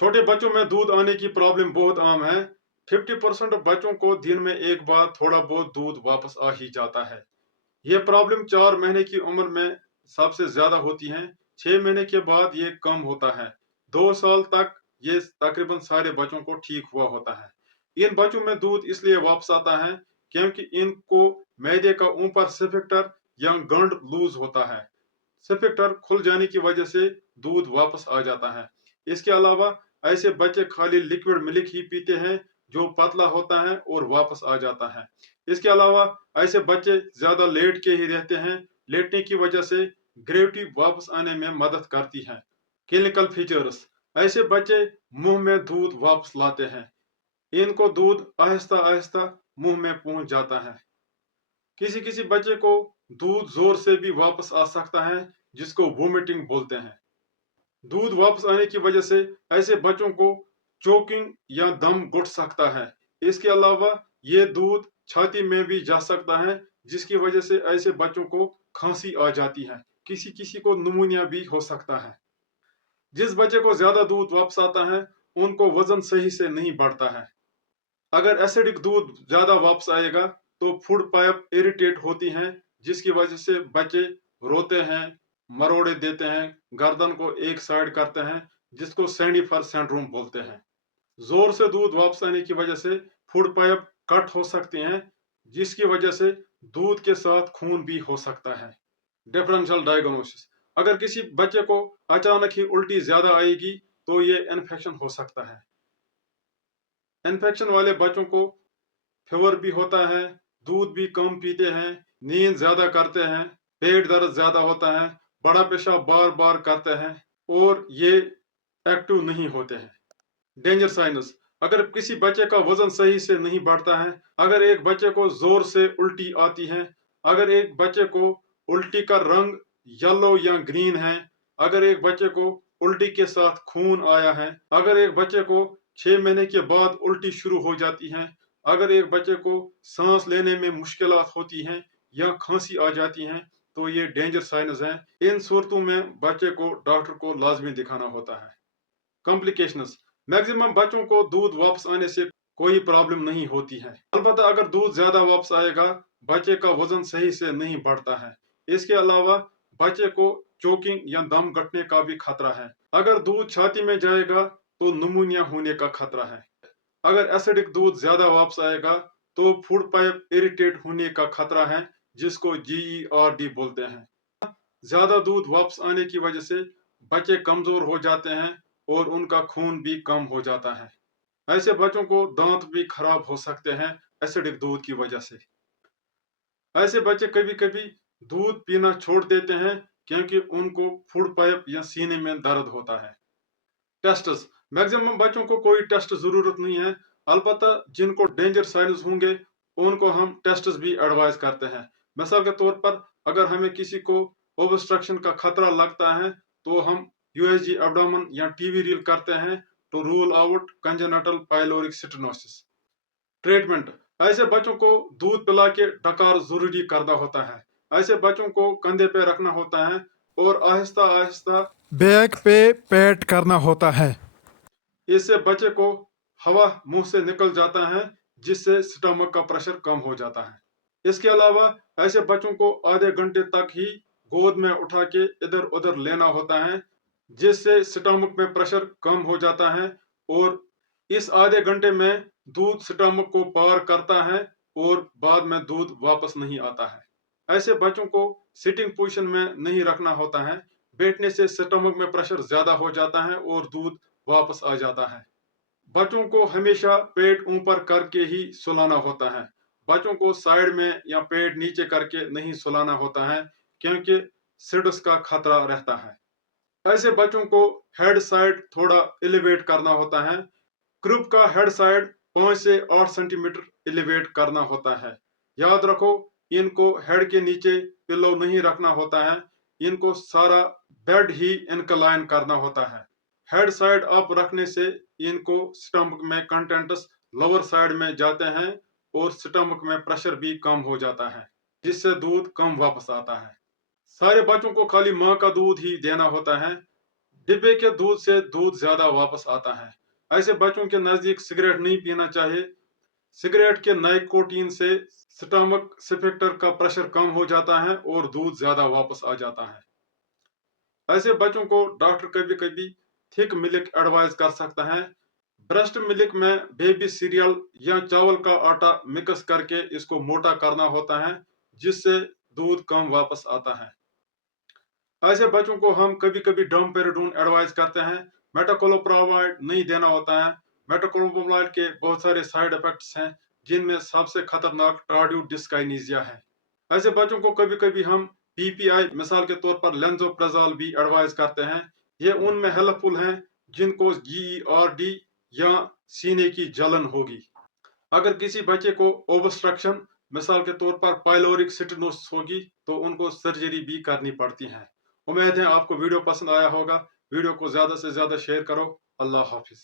छोटे बच्चों में दूध आने की प्रॉब्लम बहुत आम है। 50% बच्चों को दिन में एक बार थोड़ा बहुत दूध वापस आ ही जाता है। ये प्रॉब्लम 4 महीने की उम्र में सबसे ज्यादा होती है। 6 महीने के बाद ये कम होता है। 2 साल तक ये तकरीबन सारे बच्चों को ठीक हुआ होता है। इन बच्चों में दूध इसलिए वापस आता है क्योंकि इनको मैदे का ऊपर स्फिंक्टर या गंड लूज होता है। स्फिंक्टर खुल जाने की वजह से दूध वापस आ जाता है। इसके अलावा ऐसे बच्चे खाली लिक्विड मिल्क ही पीते हैं जो पतला होता है और वापस आ जाता है। इसके अलावा ऐसे बच्चे ज्यादा लेट के ही रहते हैं। लेटने की वजह से ग्रेविटी वापस आने में मदद करती है। क्लिनिकल फीचर्स, ऐसे बच्चे मुंह में दूध वापस लाते हैं। इनको दूध आहिस्ता आहिस्ता मुंह में पहुंच जाता है। किसी किसी बच्चे को दूध जोर से भी वापस आ सकता है जिसको वोमिटिंग बोलते हैं। दूध वापस आने की वजह से ऐसे बच्चों को चोकिंग या दम घुट सकता है। इसके अलावा ये दूध छाती में भी जा सकता है जिसकी वजह से ऐसे बच्चों को खांसी आ जाती है। किसी किसी को निमोनिया भी हो सकता है। जिस बच्चे को ज्यादा दूध वापस आता है उनको वजन सही से नहीं बढ़ता है। अगर एसिडिक दूध ज्यादा वापस आएगा तो फूड पाइप इरिटेट होती हैं जिसकी वजह से बच्चे रोते हैं, मरोड़े देते हैं, गर्दन को एक साइड करते हैं जिसको सैंडिफर सिंड्रोम बोलते हैं। जोर से दूध वापस आने की वजह से फूड पाइप कट हो सकती हैं जिसकी वजह से दूध के साथ खून भी हो सकता है। डिफरेंशियल डायग्नोसिस, अगर किसी बच्चे को अचानक ही उल्टी ज्यादा आएगी तो ये इन्फेक्शन हो सकता है। इन्फेक्शन वाले बच्चों को फीवर भी होता है, दूध भी कम पीते हैं, नींद ज्यादा करते हैं, पेट दर्द ज्यादा होता है, बड़ा पेशाब बार बार करते हैं और ये एक्टिव नहीं होते हैं। डेंजर साइनस, अगर किसी बच्चे का वजन सही से नहीं बढ़ता है, अगर एक बच्चे को जोर से उल्टी आती है, अगर एक बच्चे को उल्टी का रंग येलो या ग्रीन है, अगर एक बच्चे को उल्टी के साथ खून आया है, अगर एक बच्चे को 6 महीने के बाद उल्टी शुरू हो जाती है, अगर एक बच्चे को सांस लेने में मुश्किलात होती हैं या खांसी आ जाती है, तो ये डेंजर साइनस हैं। इन सूरतों में बच्चे को डॉक्टर को लाजमी दिखाना होता है। कॉम्प्लिकेशंस, मैक्सिमम बच्चों को दूध वापस आने से कोई प्रॉब्लम नहीं होती है। अलबत्ता अगर दूध ज्यादा वापस आएगा बच्चे का वजन सही से नहीं बढ़ता है। इसके अलावा बच्चे को चोकिंग या दम घटने का भी खतरा है। अगर दूध छाती में जाएगा तो निमोनिया होने का खतरा है। अगर एसिडिक दूध ज्यादा वापस आएगा तो फूड पाइप इरिटेट होने का खतरा है जिसको GERD बोलते हैं। ज्यादा दूध वापस आने की वजह से बच्चे कमजोर हो जाते हैं और उनका खून भी कम हो जाता है। ऐसे बच्चों को दांत भी खराब हो सकते हैं एसिडिक दूध की वजह से। ऐसे बच्चे कभी कभी दूध पीना छोड़ देते हैं क्योंकि उनको फूड पाइप या सीने में दर्द होता है। टेस्ट्स, मैक्सिमम बच्चों को कोई टेस्ट जरूरत नहीं है, अलबत्ता जिनको डेंजर साइंस होंगे उनको हम टेस्ट्स भी एडवाइस करते हैं। मिसाल के तौर पर अगर हमें किसी को ओब्स्ट्रक्शन का खतरा लगता है तो हम USG एब्डोमेन या टीवी रील करते हैं to rule out congenital pyloric stenosis. Treatment, ऐसे बच्चों को दूध पिला के डकार जरूरी करना होता है। ऐसे बच्चों को कंधे पे रखना होता है और आहिस्ता आहिस्ता बैक पे पैट करना होता है। इससे बच्चे को हवा मुंह से निकल जाता है जिससे स्टमक का प्रेशर कम हो जाता है। इसके अलावा ऐसे बच्चों को आधे घंटे तक ही गोद में उठा के इधर उधर लेना होता है जिससे स्टमक में प्रेशर कम हो जाता है और इस आधे घंटे में दूध स्टमक को पार करता है और बाद में दूध वापस नहीं आता है। ऐसे बच्चों को सिटिंग पोजीशन में नहीं रखना होता है। बैठने से स्टमक में प्रेशर ज्यादा हो जाता है और दूध वापस आ जाता है। बच्चों को हमेशा पेट ऊपर करके ही सुलाना होता है। बच्चों को साइड में या पेट नीचे करके नहीं सुलाना होता है क्योंकि सिडस का खतरा रहता है। ऐसे बच्चों को हेड साइड थोड़ा एलिवेट करना होता है। क्रूप का हेड साइड 5 से 8 सेंटीमीटर एलिवेट करना होता है। याद रखो, इनको हेड के नीचे पिलो नहीं रखना होता है, इनको सारा बेड ही इंक्लाइन करना होता है। हेड साइड अप रखने से इनको स्टमक में कंटेंट्स लोअर साइड में जाते हैं और स्टमक में प्रेशर भी कम हो जाता है जिससे दूध कम वापस आता है। सारे बच्चों को खाली माँ का दूध ही देना होता है। डिब्बे के दूध से दूध ज्यादा वापस आता है। ऐसे बच्चों के नजदीक सिगरेट नहीं पीना चाहिए। सिगरेट के नाइकोटीन से स्टमक स्फिंक्टर का प्रेशर कम हो जाता है और दूध ज्यादा वापस आ जाता है। ऐसे बच्चों को डॉक्टर कभी कभी थिक मिल्क एडवाइस कर सकता है। ब्रेस्ट मिल्क में बेबी सीरियल या चावल का आटा मिक्स करके इसको मोटा करना होता है, जिससे दूध कम वापस आता है। ऐसे बच्चों को हम कभी कभी डोमपेरिडोन एडवाइस करते हैं। मेटाकोलोप्रामाइड नहीं देना होता है। मेटाकोलोप्रामाइड के बहुत सारे साइड इफेक्ट्स हैं, जिनमें सबसे खतरनाक टार्डिव डिस्काइनेसिया है। ऐसे बच्चों को कभी कभी हम पीपीआई मिसाल के तौर पर लेंजोप्रेजोल भी एडवाइस करते हैं। ये उनमें हेल्पफुल हैं जिनको जीईआरडी या सीने की जलन होगी। अगर किसी बच्चे को ओब्स्ट्रक्शन मिसाल के तौर पर पाइलोरिक स्टेनोसिस होगी तो उनको सर्जरी भी करनी पड़ती है। उम्मीद है आपको वीडियो पसंद आया होगा। वीडियो को ज्यादा से ज्यादा शेयर करो। अल्लाह हाफिज।